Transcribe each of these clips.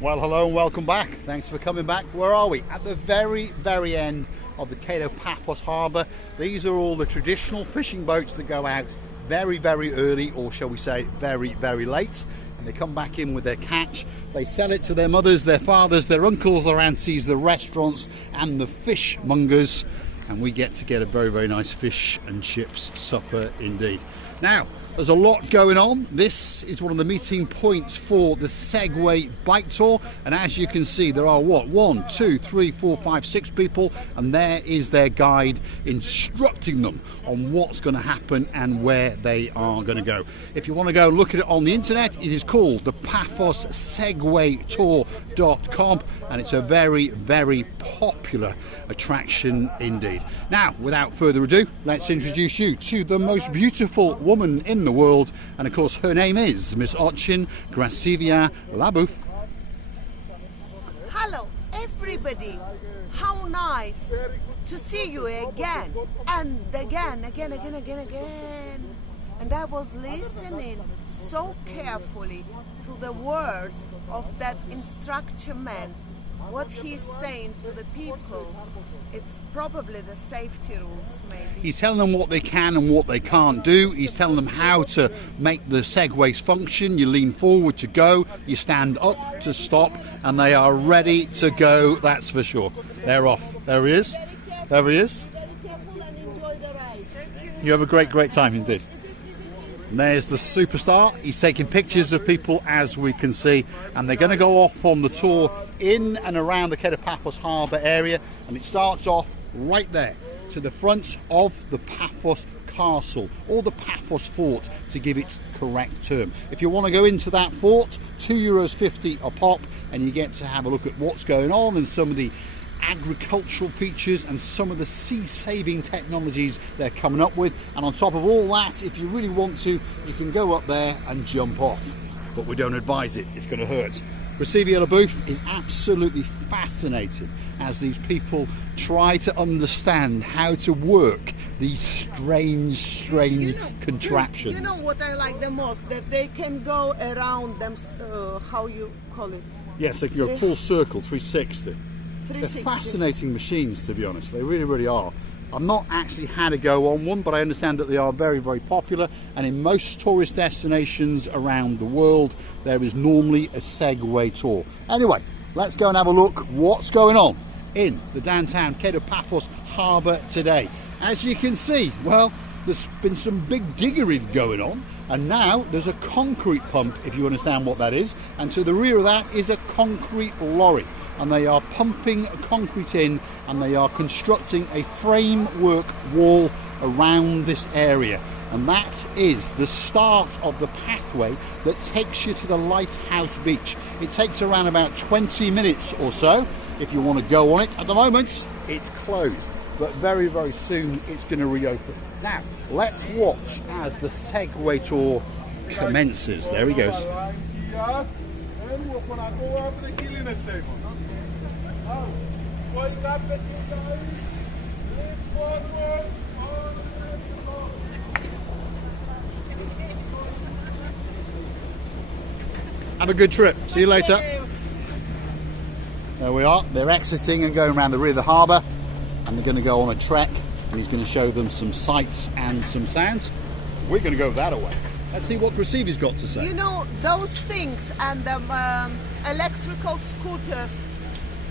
Well, hello and welcome back. Thanks for coming back. Where are we? At the very end of the Paphos Harbour. These are all the traditional fishing boats that go out very early, or shall we say very late, and they come back in with their catch. They sell it to their mothers, their fathers, their uncles, their aunties, the restaurants and the fishmongers, and we get a very nice fish and chips supper indeed. Now, there's a lot going on. This is one of the meeting points for the Segway bike tour, and as you can see, there are what, 1, 2, 3, 4, 5, 6 people, and there is their guide instructing them on what's going to happen and where they are going to go. If you want to go look at it on the internet, it is called the Paphos Segway Tour.com, and it's a very popular attraction indeed. Now, without further ado, let's introduce you to the most beautiful woman in the world, and of course her name is Miss Ochin Gracivia Labouf. Hello everybody, how nice to see you again and again. And I was listening so carefully to the words of that instructor man, what he's saying to the people. It's probably the safety rules, maybe. He's telling them what they can and what they can't do. He's telling them how to make the segways function. You lean forward to go, you stand up to stop, and they are ready to go, that's for sure. They're off. There he is. There he is. Very careful and enjoy the ride. Thank you. You have a great time indeed. And there's the superstar. He's taking pictures of people, as we can see, and they're going to go off on the tour in and around the Paphos Harbour area, and it starts off right there to the front of the Paphos Castle, or the Paphos Fort to give its correct term. If you want to go into that fort, €2.50 a pop, and you get to have a look at what's going on and some of the agricultural features and some of the sea-saving technologies they're coming up with. And on top of all that, if you really want to, you can go up there and jump off, but we don't advise it, it's going to hurt. Gracivia Labouf is absolutely fascinated as these people try to understand how to work these strange contraptions. You know what I like the most? That they can go around them, how you call it? Yes, they can go full circle, 360. 360. They're fascinating machines, to be honest. They really are. I've not actually had a go on one, but I understand that they are very popular, and in most tourist destinations around the world there is normally a Segway tour. Anyway, let's go and have a look what's going on in the downtown Paphos Harbour today. As you can see, well, there's been some big diggering going on, and now there's a concrete pump, if you understand what that is, and to the rear of that is a concrete lorry. And they are pumping concrete in, and they are constructing a framework wall around this area. And that is the start of the pathway that takes you to the Lighthouse Beach. It takes around about 20 minutes or so if you want to go on it. At the moment, it's closed, but very soon it's going to reopen. Now, let's watch as the Segway tour commences. There he goes. Have a good trip. See you later. There we are. They're exiting and going around the rear of the harbour, and they're going to go on a trek, and he's going to show them some sights and some sounds. We're going to go that away. Let's see what Gracivia's got to say. You know, those things and the electrical scooters,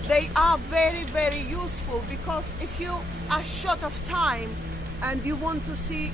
they are very useful, because if you are short of time and you want to see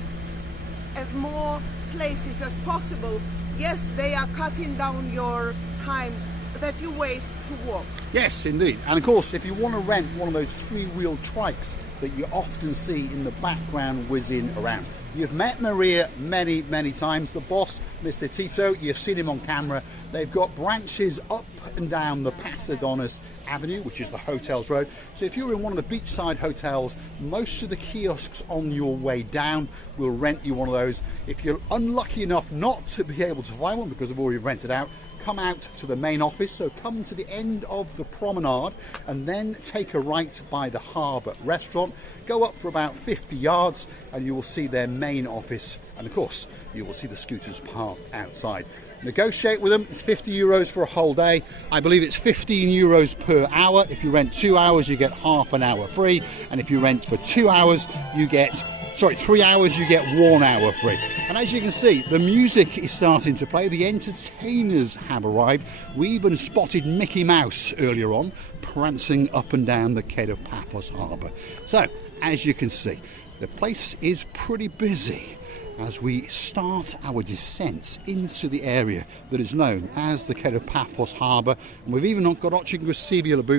as more places as possible, yes, they are cutting down your time that you waste to walk. Yes, indeed. And of course, if you want to rent one of those three-wheel trikes that you often see in the background whizzing around. You've met Maria many times, the boss, Mr. Tito, you've seen him on camera. They've got branches up and down the Pasadonis Avenue, which is the hotel's road. So if you're in one of the beachside hotels, most of the kiosks on your way down will rent you one of those. If you're unlucky enough not to be able to find one because they've already rented out, come out to the main office. So come to the end of the promenade and then take a right by the Harbour Restaurant. Go up for about 50 yards and you will see their main office, and of course you will see the scooters parked outside. Negotiate with them. It's 50 euros for a whole day. I believe it's 15 euros per hour. If you rent 2 hours, you get half an hour free. And if you rent for 2 hours, you get, 3 hours, you get 1 hour free. And as you can see, the music is starting to play. The entertainers have arrived. We even spotted Mickey Mouse earlier on, prancing up and down the quay of Paphos Harbour. So, as you can see, the place is pretty busy as we start our descent into the area that is known as the quay of Paphos Harbour. And we've even got Oching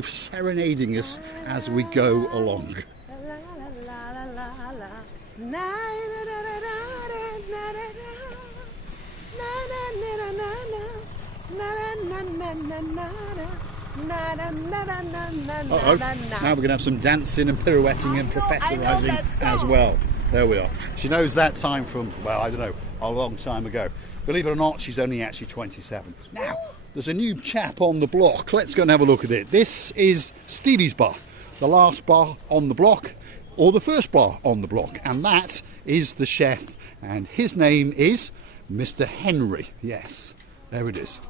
serenading us as we go along. Uh-oh. Now we're going to have some dancing and pirouetting and professionalising as well. There we are. She knows that time from, well, I don't know, a long time ago. Believe it or not, she's only actually 27. Now, there's a new chap on the block. Let's go and have a look at it. This is Stevie's bar, the last bar on the block, or the first bar on the block. And that is the chef, and his name is Mr. Henry. Yes, there it is.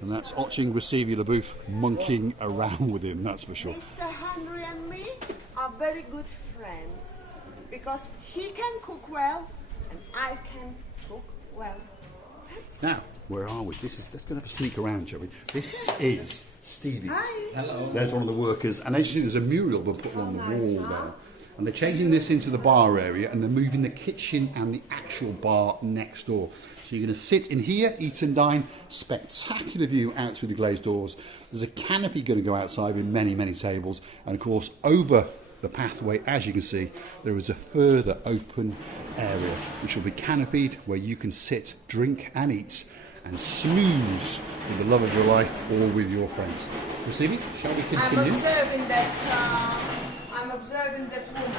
And that's Oching monkeying around with him, that's for sure. Mr. Henry and me are very good friends because he can cook well and I can cook well. Now, where are we? Let's go and have a sneak around, shall we? This is Stevie's. Hi. Hello. There's one of the workers, and as you see, there's a mural they've put on the wall there. And they're changing this into the bar area, and they're moving the kitchen and the actual bar next door. So you're going to sit in here, eat and dine. Spectacular view out through the glazed doors. There's a canopy going to go outside with many, many tables. And of course, over the pathway, as you can see, there is a further open area which will be canopied, where you can sit, drink and eat and snooze with the love of your life or with your friends. So Stevie, shall we continue? I'm observing that woman.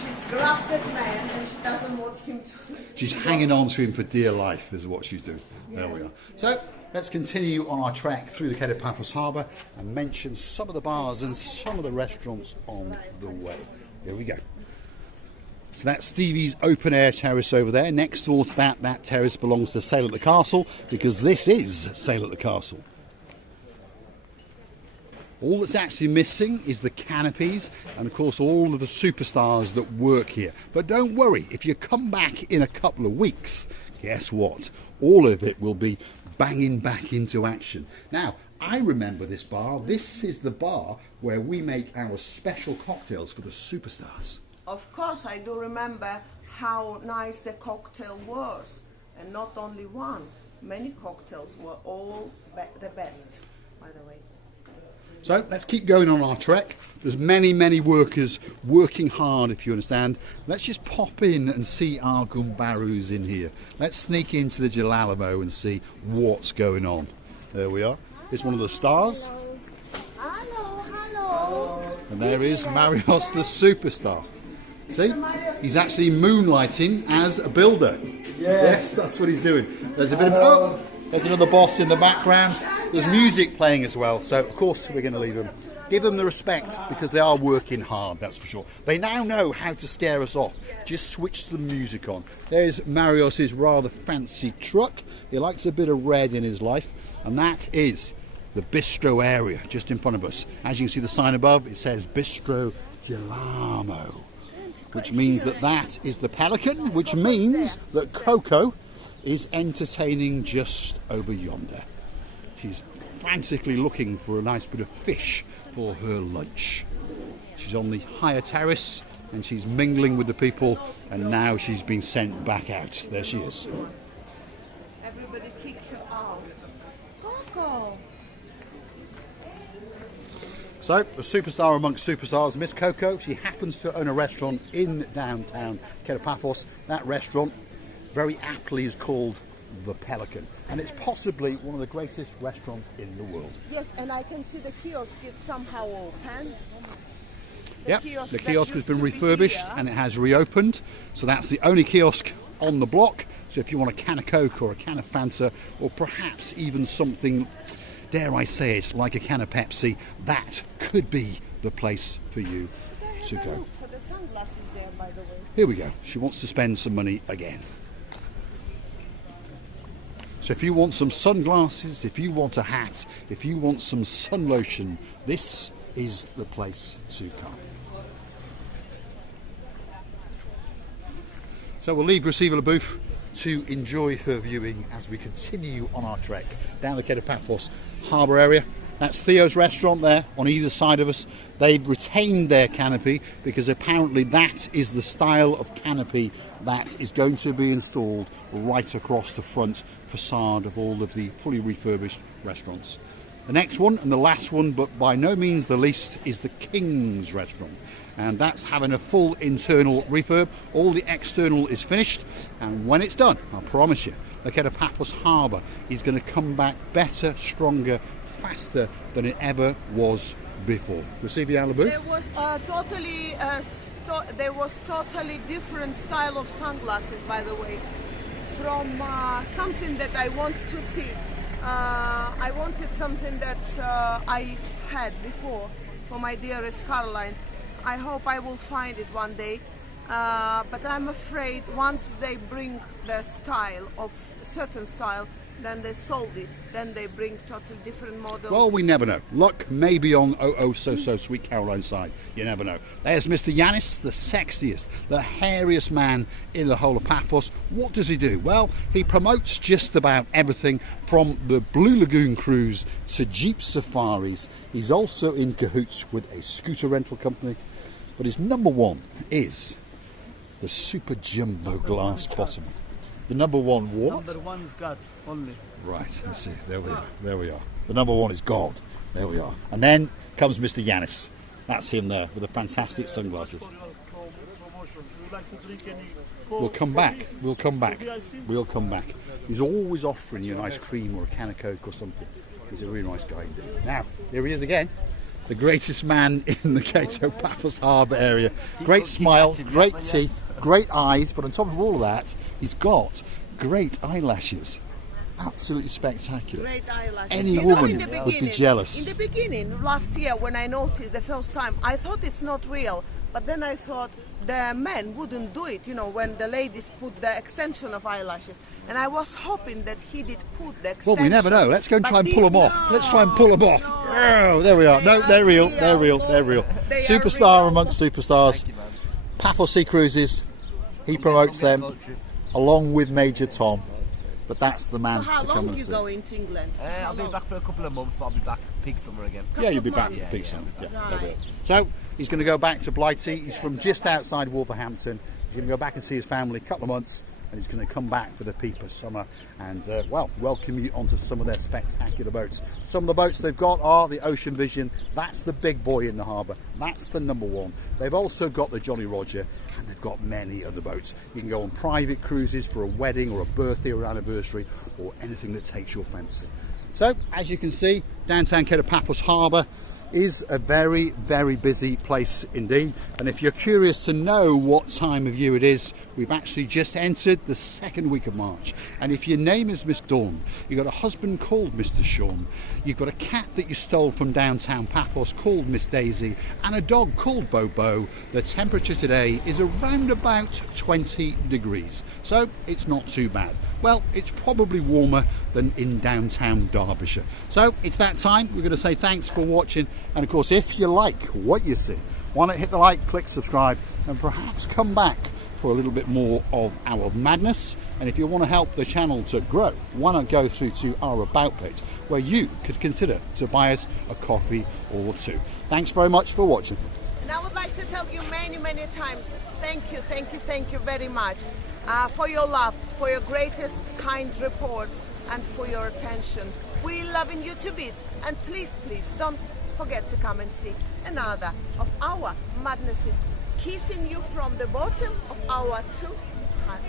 She's grabbed that man and she doesn't want him to. She's hanging on to him for dear life, is what she's doing. Yeah. There we are. So let's continue on our trek through the quay of Paphos Harbour and mention some of the bars and some of the restaurants on the way. Here we go. So that's Stevie's open air terrace over there. Next door to that terrace belongs to Sail at the Castle, because this is Sail at the Castle. All that's actually missing is the canopies and of course all of the superstars that work here. But don't worry, if you come back in a couple of weeks, guess what? All of it will be banging back into action. Now, I remember this bar. This is the bar where we make our special cocktails for the superstars. Of course, I do remember how nice the cocktail was. And not only one, many cocktails were all the best, by the way. So let's keep going on our trek. There's many, many workers working hard, if you understand. Let's just pop in and see our gumbaroos in here. Let's sneak into the Jalalomo and see what's going on. There we are. It's one of the stars. Hello. And there is Marios the superstar. See? He's actually moonlighting as a builder. Yes, that's what he's doing. There's a bit of... Oh, there's another boss in the background. There's music playing as well, so of course we're going to leave them. Give them the respect, because they are working hard, that's for sure. They now know how to scare us off. Just switch the music on. There's Marios's rather fancy truck. He likes a bit of red in his life, and that is the bistro area just in front of us. As you can see the sign above, it says Bistro Gelamo, which means that is the Pelican, which means that Coco is entertaining just over yonder. She's frantically looking for a nice bit of fish for her lunch. She's on the higher terrace and she's mingling with the people, and now she's been sent back out. There she is. Everybody kick her out. Coco. So, the superstar amongst superstars, Miss Coco. She happens to own a restaurant in downtown quay of Paphos. That restaurant, very aptly, is called the Pelican, and it's possibly one of the greatest restaurants in the world. Yes, and I can see the kiosk is somehow open. Yep, the kiosk has been refurbished and it has reopened, so that's the only kiosk on the block. So if you want a can of Coke or a can of Fanta, or perhaps even something, dare I say it, like a can of Pepsi, that could be the place for you to go. For the sunglasses there, by the way. Here we go. She wants to spend some money again. So if you want some sunglasses, if you want a hat, if you want some sun lotion, this is the place to come. So we'll leave Receiver booth to enjoy her viewing as we continue on our trek down the Paphos Harbour area. That's Theo's restaurant there on either side of us. They've retained their canopy because apparently that is the style of canopy that is going to be installed right across the front facade of all of the fully refurbished restaurants. The next one and the last one, but by no means the least, is the King's restaurant. And that's having a full internal refurb. All the external is finished, and when it's done, I promise you, the Paphos Harbour is going to come back better, stronger, faster than it ever was before. Receive your Alibu? There was totally different style of sunglasses, by the way, from something that I want to see. I wanted something that I had before for my dearest Caroline. I hope I will find it one day, but I'm afraid once they bring the style of certain style, then they sold it, then they bring totally different models. Well, we never know. Luck may be on so sweet Caroline's side. You never know. There's Mr. Yanis, the sexiest, the hairiest man in the whole of Paphos. What does he do? Well, he promotes just about everything from the Blue Lagoon cruise to Jeep safaris. He's also in cahoots with a scooter rental company. But his number one is the super jumbo glass bottom. The number one what? Number one is God only. Right, let's see. There we are. There we are. The number one is God. There we are. And then comes Mr. Yanis. That's him there with the fantastic sunglasses. We'll come back. We'll come back. We'll come back. He's always offering you an ice cream or a can of Coke or something. He's a really nice guy indeed. Now, here he is again. The greatest man in the Paphos Harbour area. Great smile, great teeth, great eyes, but on top of all of that, he's got great eyelashes. Absolutely spectacular. Great eyelashes. Any woman would be jealous. In the beginning, last year, when I noticed the first time, I thought it's not real. But then I thought the men wouldn't do it, you know, when the ladies put the extension of eyelashes. And I was hoping that he did put the extension. Well, we never know. Let's go and try and pull them off. Let's try and pull them off. Oh, there we are. No, they're real. They're real. They're real. Superstar amongst superstars. Paphos Sea Cruises. He promotes them along with Major Tom. But that's the man So how to come long and you see. going to England? I'll be back for a couple of months, but I'll be back peak summer again. Yeah, you'll be back months. for peak summer. Yeah, Right. there we are. So he's going to go back to Blighty. He's from just outside Wolverhampton. He's going to go back and see his family a couple of months, and he's going to come back for the peak of summer and, well, welcome you onto some of their spectacular boats. Some of the boats they've got are the Ocean Vision. That's the big boy in the harbour. That's the number one. They've also got the Jolly Roger, and they've got many other boats. You can go on private cruises for a wedding or a birthday or anniversary or anything that takes your fancy. So, as you can see, downtown Paphos Harbour is a very, very busy place indeed. And if you're curious to know what time of year it is, we've actually just entered the second week of March. And if your name is Miss Dawn, you've got a husband called Mr. Sean, you've got a cat that you stole from downtown Paphos called Miss Daisy, and a dog called Bobo, the temperature today is around about 20 degrees. So it's not too bad. Well, it's probably warmer than in downtown Derbyshire. So it's that time. We're going to say thanks for watching. And of course, if you like what you see, why not hit the like, click subscribe, and perhaps come back for a little bit more of our madness. And if you want to help the channel to grow, why not go through to our About page, where you could consider to buy us a coffee or two. Thanks very much for watching. And I would like to tell you many, many times, thank you very much for your love, for your greatest kind reports, and for your attention. We loving you to bits, and please, please don't forget to come and see another of our madnesses, kissing you from the bottom of our 2 hearts.